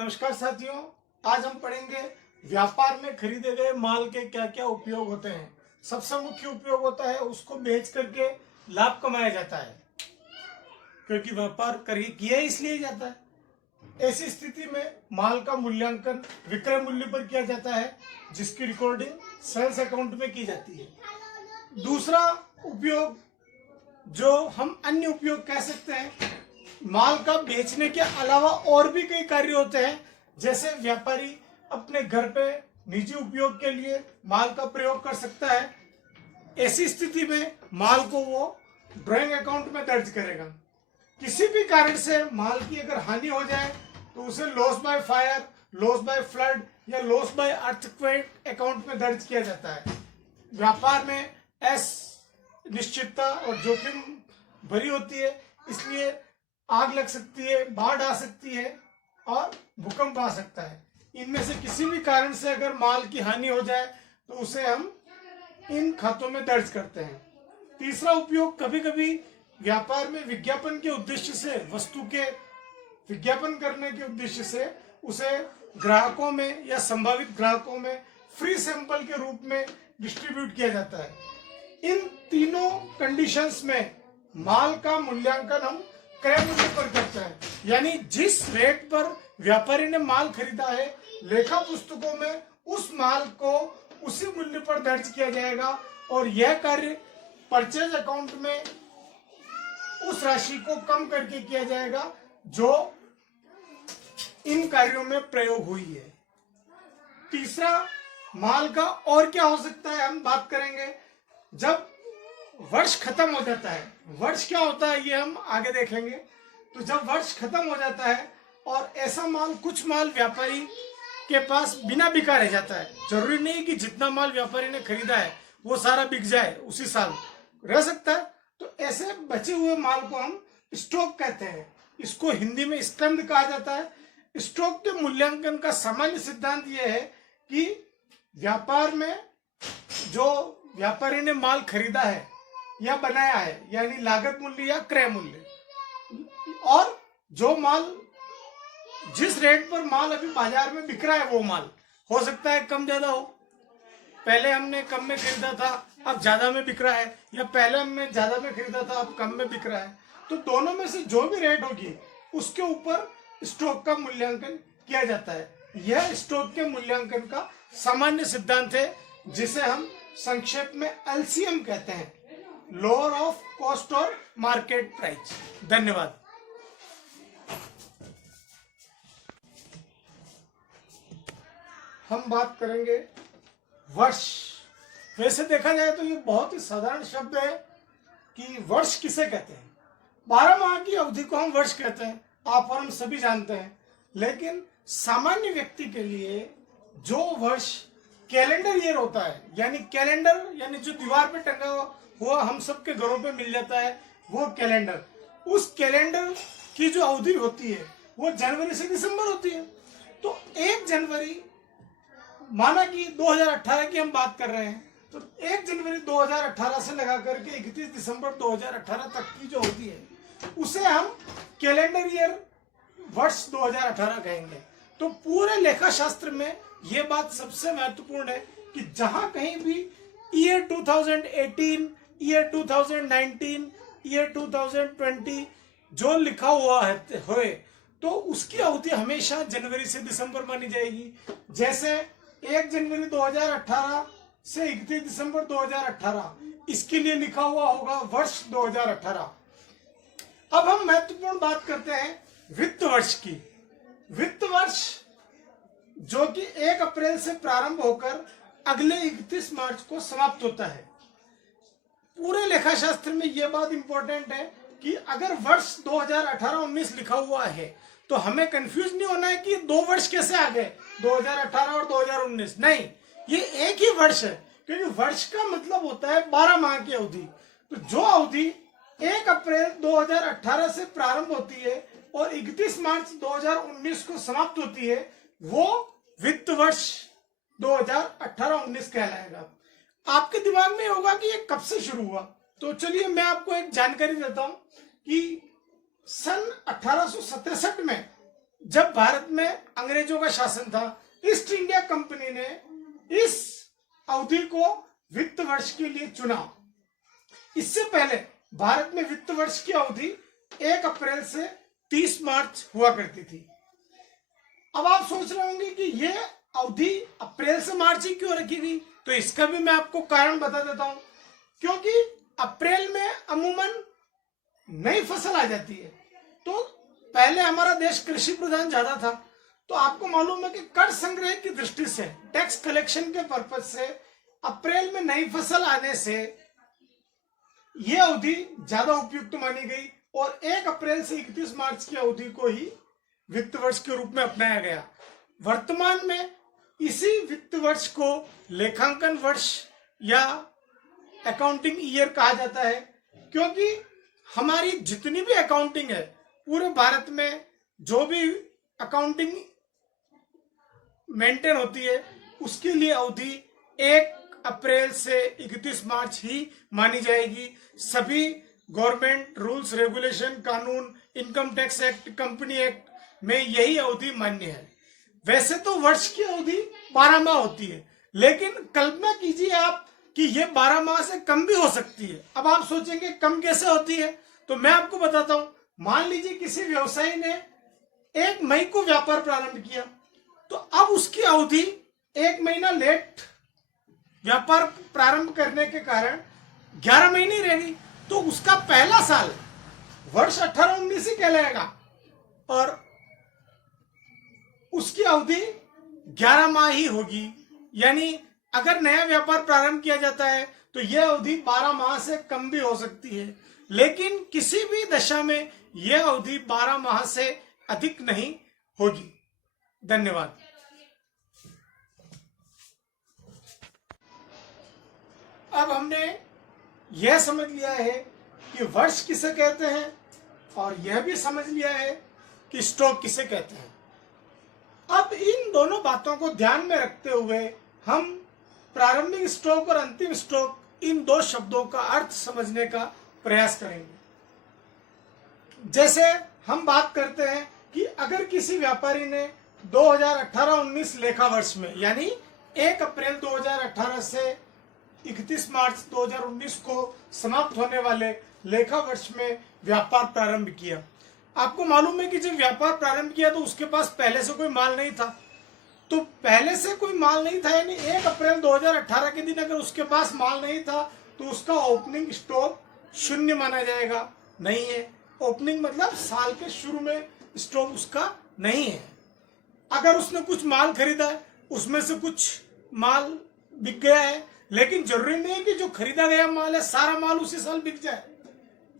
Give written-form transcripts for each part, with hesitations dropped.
नमस्कार साथियों, आज हम पढ़ेंगे व्यापार में खरीदे गए माल के क्या क्या उपयोग होते हैं। सबसे मुख्य उपयोग होता है उसको बेच करके लाभ कमाया जाता है, क्योंकि व्यापार किया इसलिए जाता है। ऐसी स्थिति में माल का मूल्यांकन विक्रय मूल्य पर किया जाता है, जिसकी रिकॉर्डिंग सेल्स अकाउंट में की जाती है। दूसरा उपयोग जो हम अन्य उपयोग कह सकते हैं, माल का बेचने के अलावा और भी कई कार्य होते हैं। जैसे व्यापारी अपने घर पे निजी उपयोग के लिए माल का प्रयोग कर सकता है। ऐसी स्थिति में माल को वो ड्राइंग अकाउंट में दर्ज करेगा। किसी भी कारण से माल की अगर हानि हो जाए तो उसे loss by fire, loss by flood या लॉस बाय अर्थक्वेक अकाउंट में दर्ज किया जाता है। व्यापार में निश्चितता और जोखिम भरी होती है, इसलिए आग लग सकती है, बाढ़ आ सकती है और भूकंप आ सकता है। इनमें से किसी भी कारण से अगर माल की हानि हो जाए तो उसे हम इन खातों में दर्ज करते हैं। तीसरा उपयोग, कभी कभी व्यापार में विज्ञापन के उद्देश्य से, वस्तु के विज्ञापन करने के उद्देश्य से उसे ग्राहकों में या संभावित ग्राहकों में फ्री सैंपल के रूप में डिस्ट्रीब्यूट किया जाता है। इन तीनों कंडीशंस में माल का मूल्यांकन हम क्रय मूल्य पर करते हैं, यानी जिस रेट पर व्यापारी ने माल खरीदा है, लेखा पुस्तकों में उस माल को उसी मूल्य पर दर्ज किया जाएगा और यह कार्य परचेज अकाउंट में उस राशि को कम करके किया जाएगा जो इन कार्यों में प्रयोग हुई है। तीसरा, माल का और क्या हो सकता है हम बात करेंगे। जब वर्ष खत्म हो जाता है, वर्ष क्या होता है ये हम आगे देखेंगे। तो जब वर्ष खत्म हो जाता है और ऐसा माल, कुछ माल व्यापारी के पास बिना बिका रह जाता है। जरूरी नहीं कि जितना माल व्यापारी ने खरीदा है वो सारा बिक जाए, उसी साल रह सकता है। तो ऐसे बचे हुए माल को हम स्टॉक कहते हैं। इसको हिंदी में स्कंद कहा जाता है। स्टॉक के मूल्यांकन का सामान्य सिद्धांत यह है कि व्यापार में जो व्यापारी ने माल खरीदा है या बनाया है, यानी लागत मूल्य या क्रय मूल्य, और जो माल, जिस रेट पर माल अभी बाजार में बिक रहा है, वो माल हो सकता है कम ज्यादा हो। पहले हमने कम में खरीदा था, अब ज्यादा में बिक रहा है, या पहले हमने ज्यादा में खरीदा था, अब कम में बिक रहा है। तो दोनों में से जो भी रेट होगी उसके ऊपर स्टॉक का मूल्यांकन किया जाता है। यह स्टॉक के मूल्यांकन का सामान्य सिद्धांत है, जिसे हम संक्षेप में एलसीएम कहते हैं, लोअर ऑफ कॉस्ट और मार्केट प्राइस। धन्यवाद। हम बात करेंगे वर्ष। वैसे देखा जाए तो ये बहुत ही साधारण शब्द है कि वर्ष किसे कहते हैं। 12 माह की अवधि को हम वर्ष कहते हैं, आप और हम सभी जानते हैं। लेकिन सामान्य व्यक्ति के लिए जो वर्ष कैलेंडर ईयर होता है, यानी कैलेंडर, यानी जो दीवार पे टंगा हुआ हम सबके घरों पे मिल जाता है, वो कैलेंडर, उस कैलेंडर की जो अवधि होती है वो जनवरी से दिसंबर होती है। तो 1 जनवरी, माना कि 2018 की हम बात कर रहे हैं, तो 1 जनवरी 2018 से लगा करके 31 दिसंबर 2018 तक की जो होती है उसे हम कैलेंडर ईयर वर्ष 2018 कहेंगे। तो पूरे लेखा शास्त्र में ये बात सबसे महत्वपूर्ण है कि जहां कहीं भी ईयर 2018, ईयर 2019, ईयर 2020 जो लिखा हुआ है तो उसकी अवधि हमेशा जनवरी से दिसंबर मानी जाएगी। जैसे 1 जनवरी 2018 से 31 दिसंबर 2018, इसके लिए लिखा हुआ होगा वर्ष 2018। अब हम महत्वपूर्ण बात करते हैं वित्त वर्ष की। वित्त वर्ष जो कि 1 अप्रैल से प्रारंभ होकर अगले 31 मार्च को समाप्त होता है। पूरे लेखा शास्त्र में यह बात इंपॉर्टेंट है कि अगर वर्ष 2018-19 लिखा हुआ है तो हमें कंफ्यूज नहीं होना है कि 2 वर्ष कैसे आ गए, 2018 और 2019। नहीं, ये एक ही वर्ष है, क्योंकि वर्ष का मतलब होता है 12 माह की अवधि। तो जो अवधि 1 अप्रैल 2018 से प्रारंभ होती है और 31 मार्च 2019 को समाप्त होती है, वो वित्त वर्ष 2018-19 कहलाएगा। आपके दिमाग में होगा कि ये कब से शुरू हुआ। तो चलिए मैं आपको एक जानकारी देता हूं कि सन 1867 में जब भारत में अंग्रेजों का शासन था, ईस्ट इंडिया कंपनी ने इस अवधि को वित्त वर्ष के लिए चुना। इससे पहले भारत में वित्त वर्ष की अवधि 1 अप्रैल से 30 मार्च हुआ करती थी। अब आप सोच रहे होंगे कि यह अवधि अप्रैल से मार्च ही क्यों रखी गई, तो इसका भी मैं आपको कारण बता देता हूं। क्योंकि अप्रैल में अमूमन नई फसल आ जाती है। तो पहले हमारा देश कृषि प्रधान ज्यादा था, तो आपको मालूम है कि कर संग्रह की दृष्टि से, टैक्स कलेक्शन के पर्पज से अप्रैल में नई फसल आने से यह अवधि ज्यादा उपयुक्त मानी गई और 1 अप्रैल से 31 मार्च की अवधि को ही वित्त वर्ष के रूप में अपनाया गया। वर्तमान में इसी वित्त वर्ष को लेखांकन वर्ष या अकाउंटिंग ईयर कहा जाता है, क्योंकि हमारी जितनी भी अकाउंटिंग है पूरे भारत में, जो भी अकाउंटिंग मेंटेन होती है उसके लिए अवधि 1 अप्रैल से 31 मार्च ही मानी जाएगी। सभी गवर्नमेंट रूल्स, रेगुलेशन, कानून, income tax act, company act में यही अवधि मान्य है। वैसे तो वर्ष की अवधि 12 माह होती है, लेकिन कल्पना कीजिए आप कि ये 12 माह से कम भी हो सकती है। अब आप सोचेंगे कम कैसे होती है, तो मैं आपको बताता हूं। मान लीजिए किसी व्यवसायी ने 1 मई को व्यापार प्रारंभ किया, तो अब उसकी अवधि 1 महीना लेट व्यापार प्रारंभ करने के कारण 11 महीने रह गई, तो उसका पहला साल वर्ष 18-19 ही कहलाएगा और उसकी अवधि 11 माह ही होगी। यानी अगर नया व्यापार प्रारंभ किया जाता है तो यह अवधि 12 माह से कम भी हो सकती है, लेकिन किसी भी दशा में यह अवधि 12 माह से अधिक नहीं होगी। धन्यवाद। अब हमने यह समझ लिया है कि वर्ष किसे कहते हैं और यह भी समझ लिया है कि स्टॉक किसे कहते हैं। अब इन दोनों बातों को ध्यान में रखते हुए हम प्रारंभिक स्टॉक और अंतिम स्टॉक, इन 2 शब्दों का अर्थ समझने का प्रयास करेंगे। जैसे हम बात करते हैं कि अगर किसी व्यापारी ने 2018-19 लेखा वर्ष में, यानी 1 अप्रैल 2018 से 31 मार्च 2019 को समाप्त होने वाले लेखा वर्ष में व्यापार प्रारंभ किया। आपको मालूम है कि जब व्यापार प्रारंभ किया तो उसके पास पहले से कोई माल नहीं था। तो पहले से कोई माल नहीं था, यानी 1 अप्रैल 2018 के दिन अगर उसके पास माल नहीं था तो उसका ओपनिंग स्टॉक 0 माना जाएगा। नहीं है, ओपनिंग मतलब साल के शुरू में स्टॉक उसका नहीं है। अगर उसने कुछ माल खरीदा है, उसमें से कुछ माल बिक गया है, लेकिन जरूरी नहीं है कि जो खरीदा गया माल है सारा माल उसी साल बिक जाए।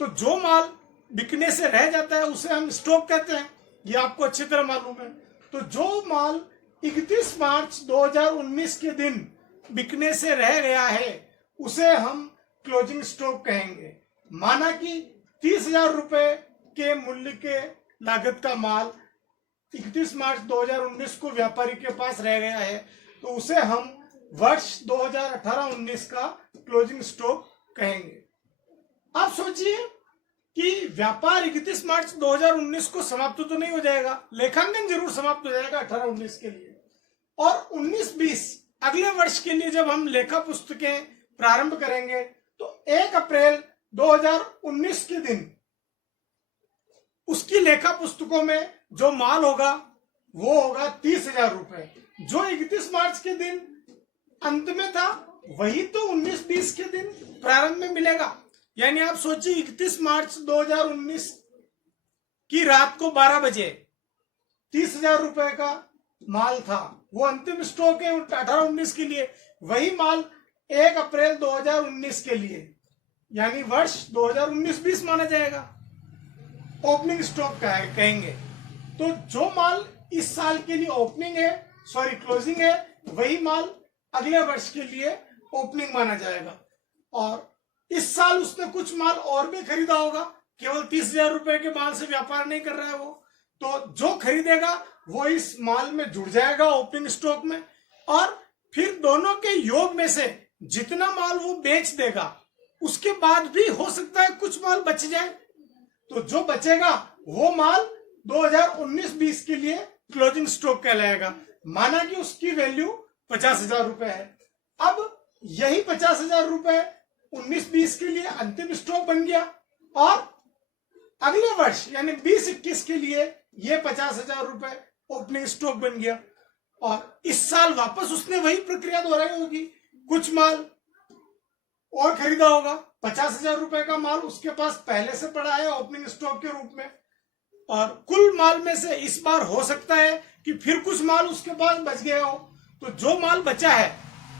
तो जो माल बिकने से रह जाता है उसे हम स्टॉक कहते हैं, ये आपको अच्छी तरह मालूम है। तो जो माल 31 मार्च 2019 के दिन बिकने से रह गया है उसे हम क्लोजिंग स्टॉक कहेंगे। माना कि 30,000 रुपए के मूल्य के लागत का माल 31 मार्च 2019 को व्यापारी के पास रह गया है, तो उसे हम वर्ष 2018-19 का क्लोजिंग स्टॉक कहेंगे। आप सोचिए कि व्यापार 31 मार्च 2019 को समाप्त तो नहीं हो जाएगा, लेखांकन जरूर समाप्त हो जाएगा 18-19 के लिए, और 19-20 अगले वर्ष के लिए जब हम लेखा पुस्तकें प्रारंभ करेंगे तो 1 अप्रैल 2019 के दिन उसकी लेखा पुस्तकों में जो माल होगा वो होगा 30,000 रुपए। जो 31 मार्च के दिन अंत में था वही तो 19-20 के दिन प्रारंभ में मिलेगा। यानी आप सोचिए 31 मार्च 2019 की रात को 12 बजे 30,000 रुपए का माल था, वो अंतिम स्टॉक है 18-19 के लिए। वही माल 1 अप्रैल 2019 के लिए, यानी वर्ष 2019-20 माना जाएगा, ओपनिंग स्टॉक कहेंगे। तो जो माल इस साल के लिए ओपनिंग है, सॉरी क्लोजिंग है, वही माल अगले वर्ष के लिए ओपनिंग माना जाएगा। और इस साल उसने कुछ माल और भी खरीदा होगा, केवल 30,000 रुपए के माल से व्यापार नहीं कर रहा है वो, तो जो खरीदेगा वो इस माल में जुड़ जाएगा ओपनिंग स्टॉक में, और फिर दोनों के योग में से जितना माल वो बेच देगा उसके बाद भी हो सकता है कुछ माल बच जाए, तो जो बचेगा वो माल 2019-20 के लिए क्लोजिंग स्टॉक कहलाएगा। माना कि उसकी वैल्यू 50,000 रुपए है। अब यही 50,000 रुपए 19-20 के लिए अंतिम स्टॉक बन गया और अगले वर्ष यानी 20-21 के लिए ये 50,000 रुपए ओपनिंग स्टॉक बन गया और इस साल वापस उसने वही प्रक्रिया दोहराई होगी। कुछ माल और खरीदा होगा, 50,000 रुपए का माल उसके पास पहले से पड़ा है ओपनिंग स्टॉक के रूप में और कुल माल में से इस बार हो सकता है कि फिर कुछ माल उसके पास बच गया हो। तो जो माल बचा है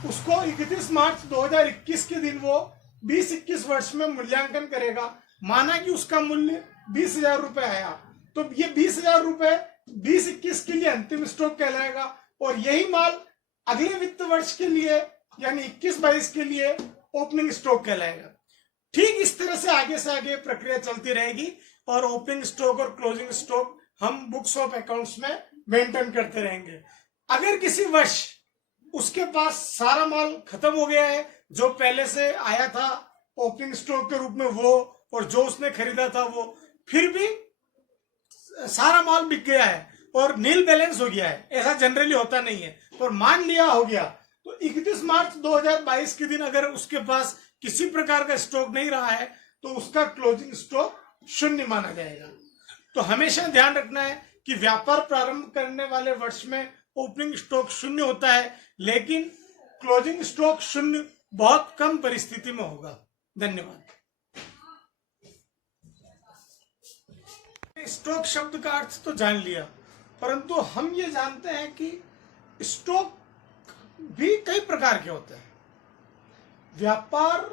उसको 31 मार्च 2021 के दिन वो 20-21 वर्ष में मूल्यांकन करेगा। माना कि उसका मूल्य 20,000 रुपए आया तो ये 20,000 रुपए 20-21 के लिए अंतिम स्टॉक कहलाएगा और यही माल अगले वित्त वर्ष के लिए यानी 21-22 के लिए ओपनिंग स्टॉक कहलाएगा। ठीक इस तरह से आगे प्रक्रिया चलती रहेगी और ओपनिंग स्टॉक और क्लोजिंग स्टॉक हम बुक्स ऑफ अकाउंट्स में मेंटेन करते रहेंगे। अगर किसी वर्ष उसके पास सारा माल खत्म हो गया है जो पहले से आया था ओपनिंग स्टॉक के रूप में वो और जो उसने खरीदा था वो, फिर भी सारा माल बिक गया है और नील बैलेंस हो गया है, ऐसा जनरली होता नहीं है, और मान लिया हो गया तो 31 मार्च 2022 के दिन अगर उसके पास किसी प्रकार का स्टॉक नहीं रहा है तो उसका क्लोजिंग स्टॉक शून्य माना जाएगा। तो हमेशा ध्यान रखना है कि व्यापार प्रारंभ करने वाले वर्ष में ओपनिंग स्टॉक शून्य होता है लेकिन क्लोजिंग स्टॉक शून्य बहुत कम परिस्थिति में होगा। धन्यवाद। स्टॉक शब्द का अर्थ तो जान लिया, परंतु हम ये जानते हैं कि स्टॉक भी कई प्रकार के होते हैं। व्यापार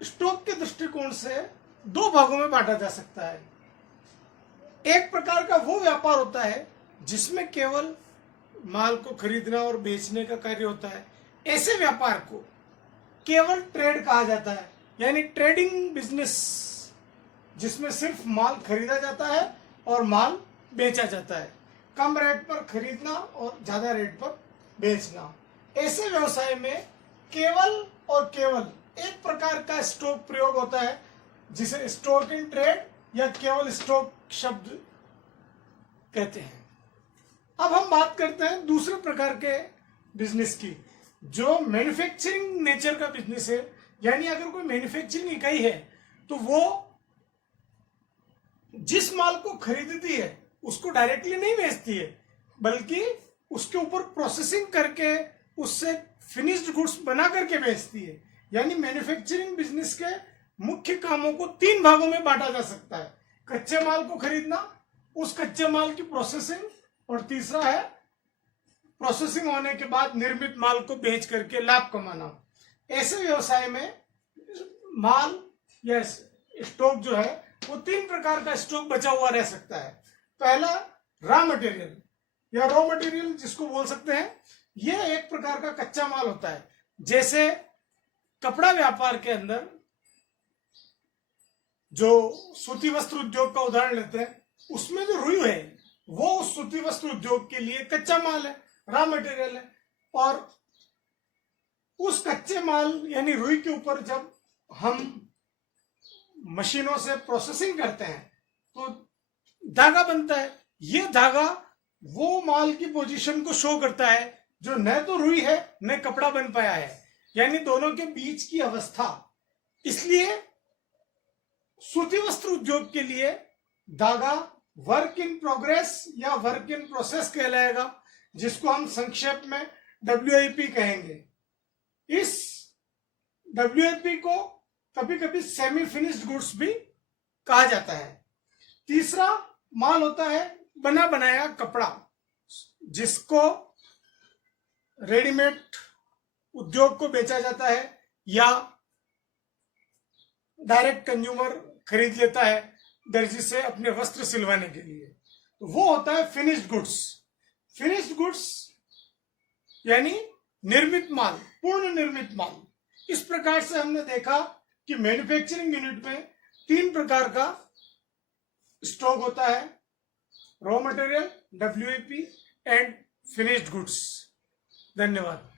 स्टॉक के दृष्टिकोण से दो भागों में बांटा जा सकता है। एक प्रकार का वो व्यापार होता है जिसमें केवल माल को खरीदना और बेचने का कार्य होता है। ऐसे व्यापार को केवल ट्रेड कहा जाता है, यानी ट्रेडिंग बिजनेस, जिसमें सिर्फ माल खरीदा जाता है और माल बेचा जाता है, कम रेट पर खरीदना और ज्यादा रेट पर बेचना। ऐसे व्यवसाय में केवल और केवल एक प्रकार का स्टॉक प्रयोग होता है जिसे स्टॉक इन ट्रेड या केवल स्टॉक शब्द कहते हैं। अब हम बात करते हैं दूसरे प्रकार के बिजनेस की, जो मैन्युफैक्चरिंग नेचर का बिजनेस है। यानी अगर कोई मैन्युफैक्चरिंग इकाई है तो वो जिस माल को खरीदती है उसको डायरेक्टली नहीं बेचती है, बल्कि उसके ऊपर प्रोसेसिंग करके उससे फिनिश्ड गुड्स बना करके बेचती है। यानी मैन्युफैक्चरिंग बिजनेस के मुख्य कामों को तीन भागों में बांटा जा सकता है: कच्चे माल को खरीदना, उस कच्चे माल की प्रोसेसिंग, और तीसरा है प्रोसेसिंग होने के बाद निर्मित माल को बेच करके लाभ कमाना। ऐसे व्यवसाय में माल या स्टॉक जो है वो तीन प्रकार का स्टॉक बचा हुआ रह सकता है। पहला रॉ मटेरियल या रॉ मटेरियल जिसको बोल सकते हैं, यह एक प्रकार का कच्चा माल होता है। जैसे कपड़ा व्यापार के अंदर जो सूती वस्त्र उद्योग का उदाहरण लेते हैं, उसमें जो रुई है वो उस सूती वस्त्र उद्योग के लिए कच्चा माल है, रॉ मटेरियल है। और उस कच्चे माल यानी रुई के ऊपर जब हम मशीनों से प्रोसेसिंग करते हैं तो धागा बनता है। ये धागा वो माल की पोजीशन को शो करता है जो न तो रुई है न कपड़ा बन पाया है, यानी दोनों के बीच की अवस्था। इसलिए सूती वस्त्र उद्योग के लिए धागा वर्क इन प्रोग्रेस या वर्क इन प्रोसेस कहलाएगा, जिसको हम संक्षेप में WIP कहेंगे। इस WIP को कभी कभी सेमी फिनिश्ड गुड्स भी कहा जाता है। तीसरा माल होता है बना बनाया कपड़ा, जिसको रेडीमेड उद्योग को बेचा जाता है या डायरेक्ट कंज्यूमर खरीद लेता है दर्जी से अपने वस्त्र सिलवाने के लिए। तो वो होता है फिनिश्ड गुड्स। फिनिश्ड गुड्स यानी निर्मित माल, पूर्ण निर्मित माल। इस प्रकार से हमने देखा कि मैन्युफैक्चरिंग यूनिट में तीन प्रकार का स्टॉक होता है: raw material, WIP and finished goods. धन्यवाद।